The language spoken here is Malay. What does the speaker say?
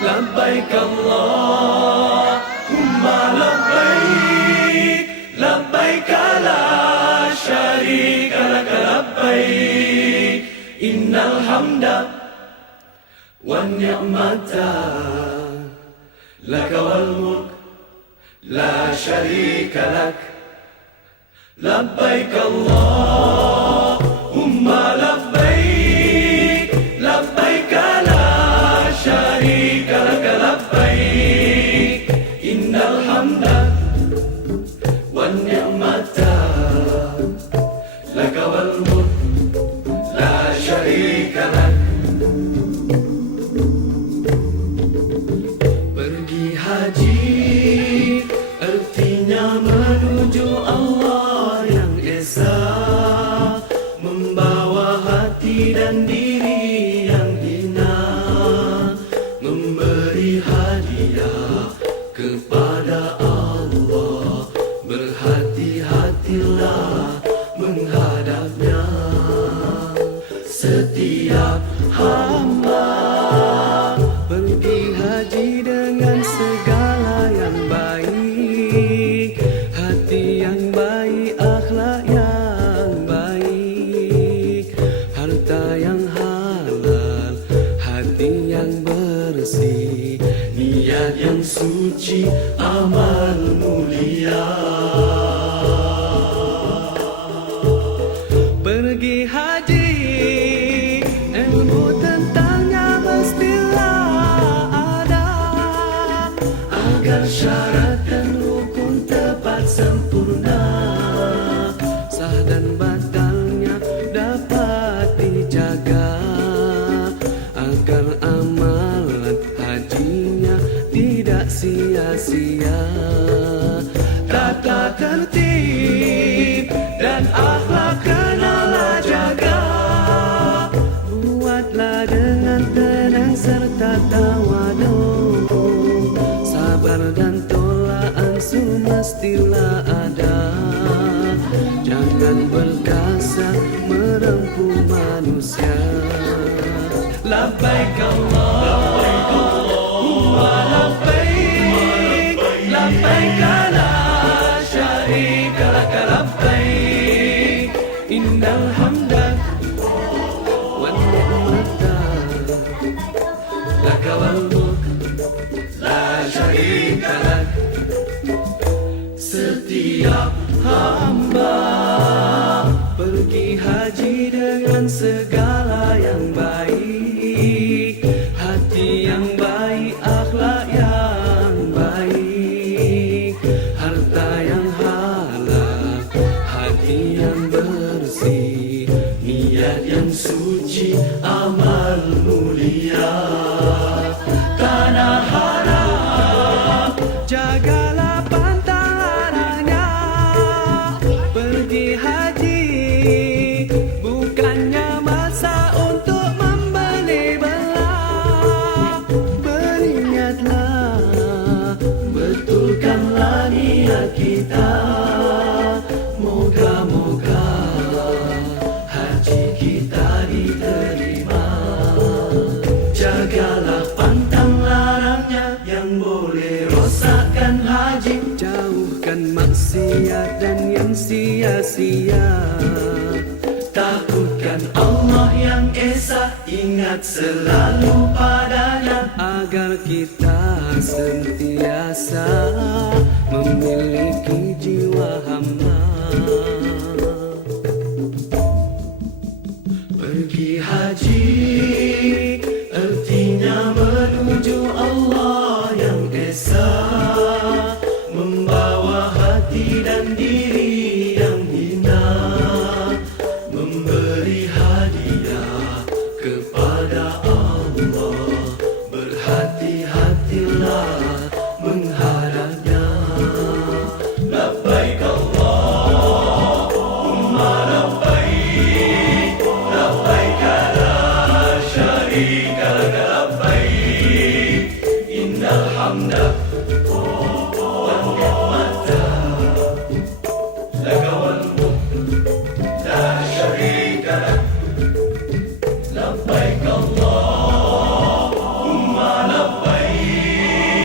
لبيك اللهم لبيك لبيك لا شريك لك لبيك إن الحمد والنعمة لك والملك لا شريك لك لبيك اللهم لبيك لبيك لا شريك لك لبيك إن الحمد والنعمة لك والملك لا شريك لك. Pergi haji artinya menuju Allah yang esa, membawa hati dan diri yang hina, memberi hadiah kepada Allah. Berhati-hatilah menghadapnya. Setiap hamba pergi haji dengan segala yang baik, hati yang baik, akhlak yang baik, harta yang halal, hati yang bersih, niat yang suci, amal mulia. Pergi haji, ilmu tentangnya mestilah ada, agar syarat dan rukun tepat sempurna, sah dan batalnya dapat dijaga, agar amalan hajinya tidak sia-sia. Tata tertib dan akhlak kenalah jaga, buatlah dengan tenang serta tawadu, sabar dan tolak ansur mestilah ada. Jangan berkasa merempuh manusia. Labbaik Allahumma labbaik labbaik la syarika lak labbaik innal hamda wan ni'mata lak wal mulk la syarika lak. Setiap hamba pergi haji dengan segala yang baik, hati yang baik, akhlak yang baik, harta yang halal, hati yang bersih, niat yang suci, amal mulia. Tanah haram jagalah pantang larangnya. Pergi haji bukannya masa untuk membeli belah. Beringatlah, betulkanlah niat kita. Moga-moga haji kita diterima. Jagalah pantang larangnya yang boleh rosakkan haji. Jauhkan maksiat dan yang sia-sia. Takutkan Allah yang esa, ingat selalu padanya, agar kita sentiasa memiliki jiwa hamba.